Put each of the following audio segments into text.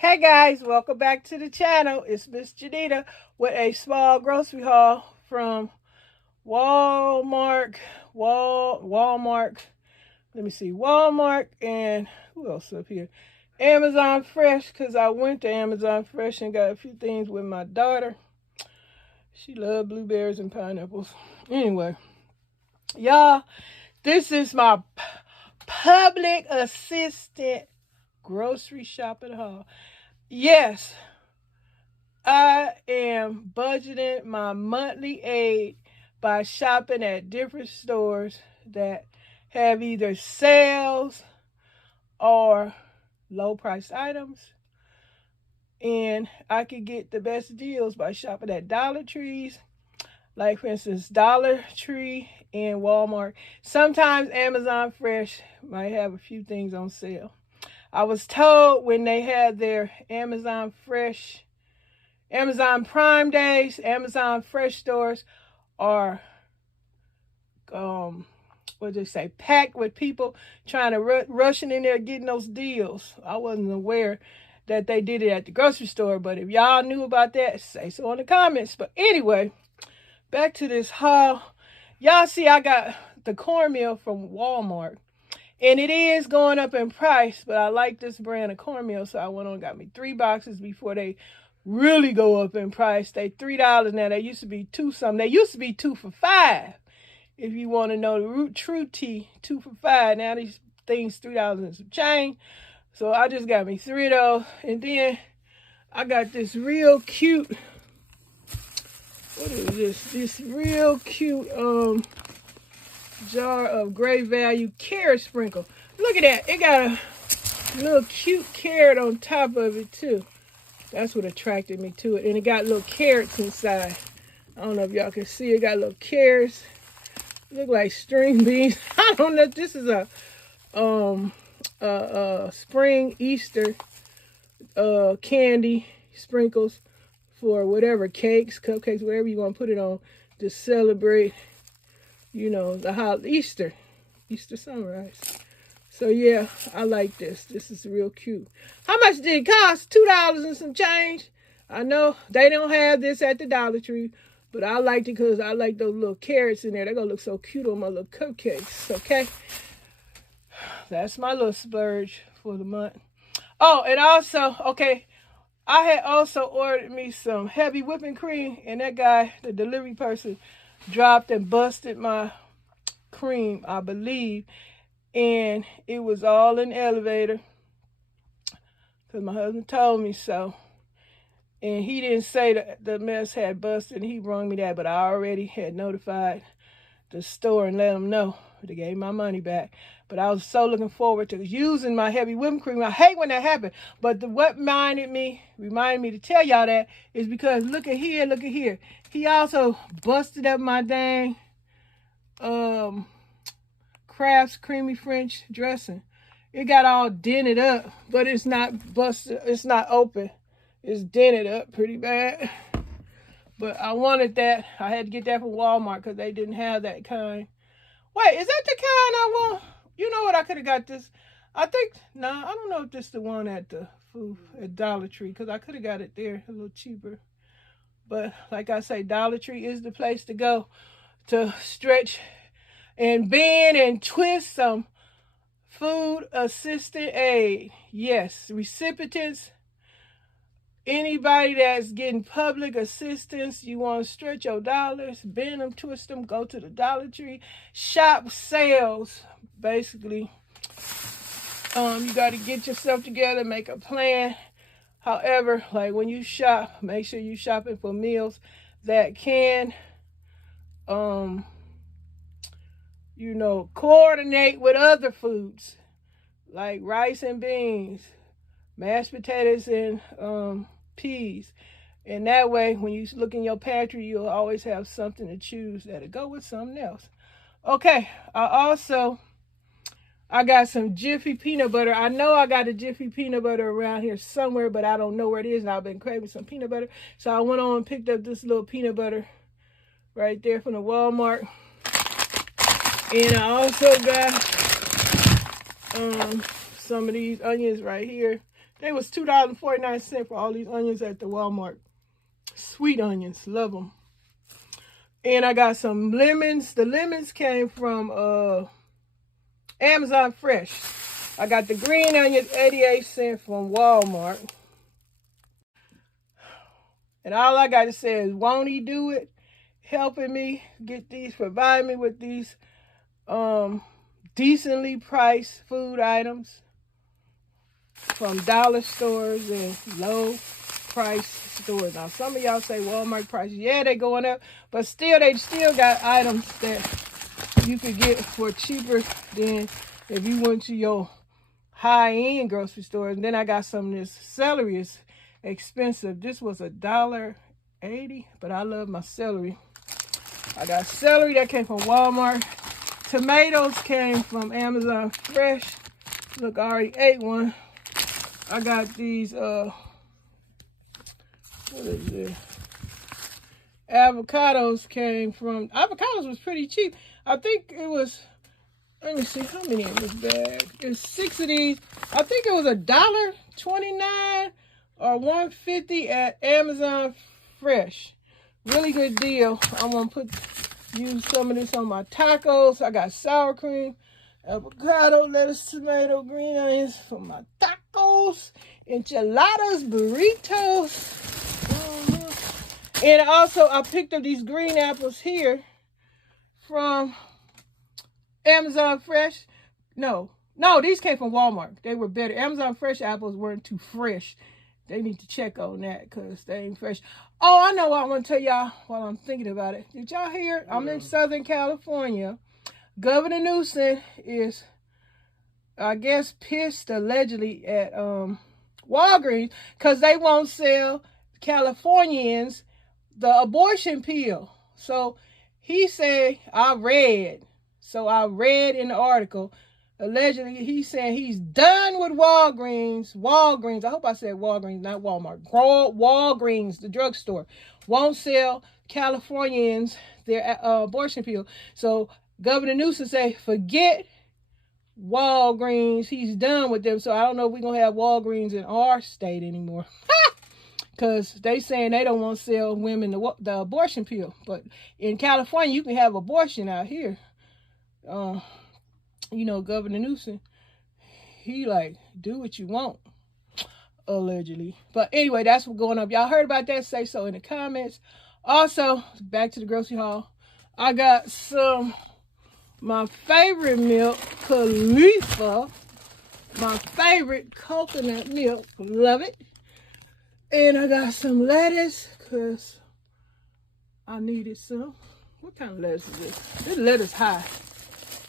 Hey guys, welcome back to the channel. It's Miss JENITA with a small grocery haul from Walmart. Let me see, Walmart and who else up here? Amazon Fresh, because I went to Amazon Fresh and got a few things with my daughter. She loves blueberries and pineapples. Anyway, y'all, this is my public assistant grocery shopping haul. Yes, I am budgeting my monthly aid by shopping at different stores that have either sales or low priced items. And I can get the best deals by shopping at Dollar Trees, like for instance, Dollar Tree and Walmart. Sometimes Amazon Fresh might have a few things on sale. I was told when they had their Amazon Fresh, Amazon Prime Days, Amazon Fresh stores are, what did they say, packed with people trying to rushing in there getting those deals. I wasn't aware that they did it at the grocery store, but if y'all knew about that, say so in the comments. But anyway, back to this haul. Y'all see I got the cornmeal from Walmart. And it is going up in price, but I like this brand of cornmeal, so I went on and got me 3 boxes before they really go up in price. They $3 now. They used to be 2 something. They used to be 2 for $5. If you want to know the root true tea, 2 for $5. Now these things $3 and some change. So I just got me 3 of those. And then I got this real cute, what is this? This real cute jar of great value carrot sprinkle. Look at that. It got a little cute carrot on top of it too. That's what attracted me to it. And it got little carrots inside. I don't know if y'all can see it. Got little carrots. Look like string beans. I don't know if this is a spring Easter candy sprinkles for whatever, cakes, cupcakes, whatever you want to put it on to celebrate, you know, the Easter sunrise. So yeah, I like this. This is real cute. How much did it cost? $2 and some change. I know they don't have this at the Dollar Tree, but I liked it because I like those little carrots in there. They're gonna look so cute on my little cupcakes. Okay, that's my little splurge for the month. Oh, and also, okay, I had also ordered me some heavy whipping cream, and that guy, the delivery person, dropped and busted my cream, I believe, and it was all in the elevator because my husband told me so. And he didn't say that the mess had busted, and he brought me that, but I already had notified the store and let them know. They gave my money back. But I was so looking forward to using my heavy whipping cream. I hate when that happened. But what reminded me to tell y'all that is because look at here. He also busted up my dang Kraft's creamy French dressing. It got all dented up, but it's not busted. It's not open. It's dented up pretty bad. But I wanted that. I had to get that from Walmart because they didn't have that kind. Wait, is that the kind I want? You know what? I could have got this. I think, no, I don't know if this is the one at the at Dollar Tree, because I could have got it there a little cheaper. But like I say, Dollar Tree is the place to go to stretch and bend and twist some food assistant aid. Yes, recipients. Anybody that's getting public assistance, you want to stretch your dollars, bend them, twist them, go to the Dollar Tree. Shop sales, basically. You got to get yourself together, make a plan. However, like when you shop, make sure you're shopping for meals that can, you know, coordinate with other foods, like rice and beans, mashed potatoes and peas. And that way, when you look in your pantry, you'll always have something to choose that'll go with something else. Okay, I got some Jiffy peanut butter. I know I got a Jiffy peanut butter around here somewhere, but I don't know where it is, and I've been craving some peanut butter. So I went on and picked up this little peanut butter right there from the Walmart. And I also got some of these onions right here. It was $2.49 for all these onions at the Walmart. Sweet onions, love them. And I got some lemons. The lemons came from Amazon Fresh. I got the green onions, 88 cents from Walmart. And all I got to say is, won't he do it? Helping me get these, providing me with these decently priced food items from dollar stores and low price stores. Now, some of y'all say Walmart prices, yeah, they going up, but still, they still got items that you could get for cheaper than if you went to your high-end grocery store. And then I got some of this celery. Is expensive. This was $1.80, but I love my celery. I got celery that came from Walmart. Tomatoes came from Amazon Fresh. Look, I already ate one. I got these, what is this? Avocados came from, avocados was pretty cheap. I think it was, let me see, how many in this bag? There's 6 of these. I think it was $1.29 or $1.50 at Amazon Fresh. Really good deal. I'm gonna use some of this on my tacos. I got sour cream, avocado, lettuce, tomato, green onions for my tacos, enchiladas, burritos. And also I picked up these green apples here from Amazon Fresh. No, these came from Walmart. They were better. Amazon Fresh apples weren't too fresh. They need to check on that because they ain't fresh. Oh, I know what I want to tell y'all while I'm thinking about it. Did y'all hear? I'm in Southern California. Governor Newsom is, I guess, pissed allegedly at Walgreens because they won't sell Californians the abortion pill. So he said, I read in the article, allegedly, he's saying he's done with Walgreens. Walgreens, I hope I said Walgreens, not Walmart. Walgreens, the drugstore, won't sell Californians their abortion pill. So Governor Newsom say, forget Walgreens. He's done with them. So I don't know if we're going to have Walgreens in our state anymore. Because they saying they don't want to sell women the abortion pill. But in California, you can have abortion out here. You know, Governor Newsom, he like, do what you want, allegedly. But anyway, that's what's going on. Y'all heard about that? Say so in the comments. Also, back to the grocery haul. I got my favorite milk, Khalifa. My favorite coconut milk. Love it. And I got some lettuce, because I needed some. What kind of lettuce is this? This lettuce high.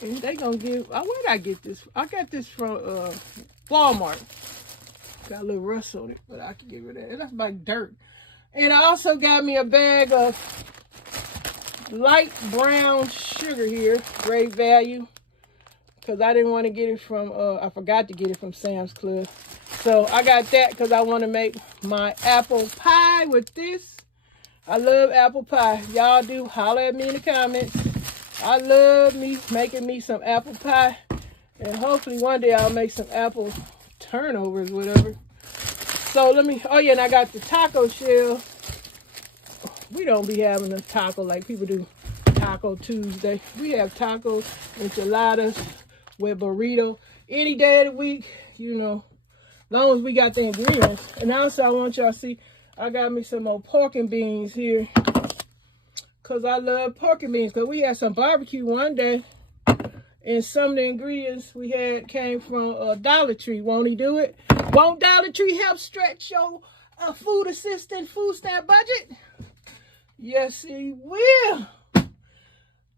And they gonna give, where did I get this? I got this from Walmart. Got a little rust on it, but I can get rid of it. That's like dirt. And I also got me a bag of light brown sugar here, great value. Because I didn't want to get it from, I forgot to get it from Sam's Club. So I got that because I want to make my apple pie with this. I love apple pie. Y'all do, holler at me in the comments. I love making me some apple pie. And hopefully one day I'll make some apple turnovers, whatever. So let me, oh yeah, and I got the taco shell. We don't be having a taco like people do Taco Tuesday. We have tacos, enchiladas, with burrito. Any day of the week, you know, as long as we got the ingredients. And also I want y'all to see, I got me some more pork and beans here. Because I love pork and beans. Because we had some barbecue one day. And some of the ingredients we had came from Dollar Tree. Won't he do it? Won't Dollar Tree help stretch your food assistant, food stamp budget? Yes, he will.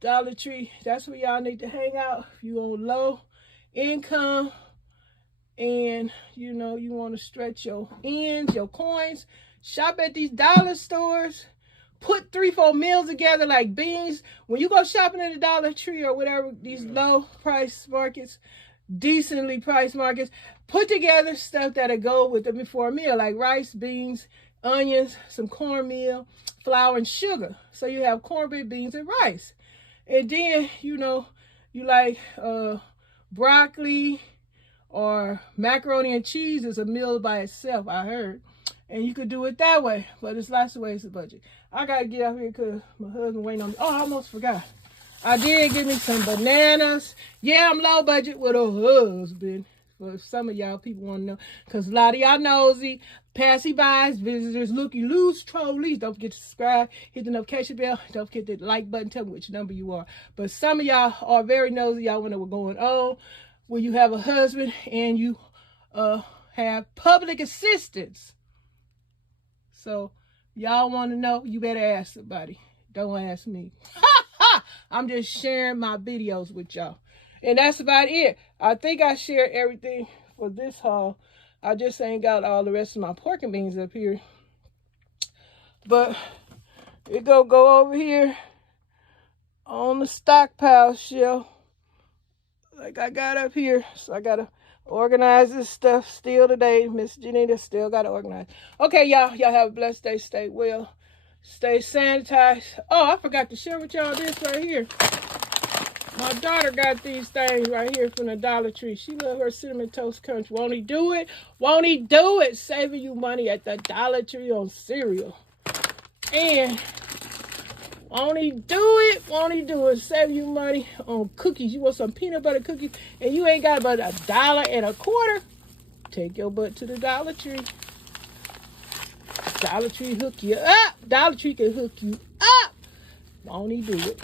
Dollar Tree, that's where y'all need to hang out. If you on low income and, you know, you want to stretch your ends, your coins, shop at these dollar stores. Put 3-4 meals together like beans. When you go shopping at the Dollar Tree or whatever, these low price markets, decently priced markets, put together stuff that'll go with them before a meal, like rice, beans, onions, some cornmeal, flour, and sugar. So you have cornbread, beans, and rice. And then, you know, you like broccoli or macaroni and cheese is a meal by itself, I heard. And you could do it that way, but there's lots of ways to budget. I gotta get out here because my husband waiting on me. Oh, I almost forgot. I did get me some bananas. Yeah, I'm low budget with a husband. Well, some of y'all people want to know, because a lot of y'all nosy, passy-bys, visitors, looky-loose, trolleys. Don't forget to subscribe, hit the notification bell. Don't forget the like button, tell me which number you are. But some of y'all are very nosy. Y'all want to know what's going on when you have a husband and you have public assistance. So y'all want to know, you better ask somebody. Don't ask me. I'm just sharing my videos with y'all. And that's about it. I think I shared everything for this haul. I just ain't got all the rest of my pork and beans up here. But it go over here on the stockpile shelf. Like I got up here. So I got to organize this stuff still today. Miss JENITA still got to organize. Okay, y'all. Y'all have a blessed day. Stay well. Stay sanitized. Oh, I forgot to share with y'all this right here. My daughter got these things right here from the Dollar Tree. She love her Cinnamon Toast Crunch. Won't he do it? Won't he do it? Saving you money at the Dollar Tree on cereal. And won't he do it? Won't he do it? Save you money on cookies. You want some peanut butter cookies and you ain't got but $1.25? Take your butt to the Dollar Tree. Dollar Tree hook you up. Dollar Tree can hook you up. Won't he do it?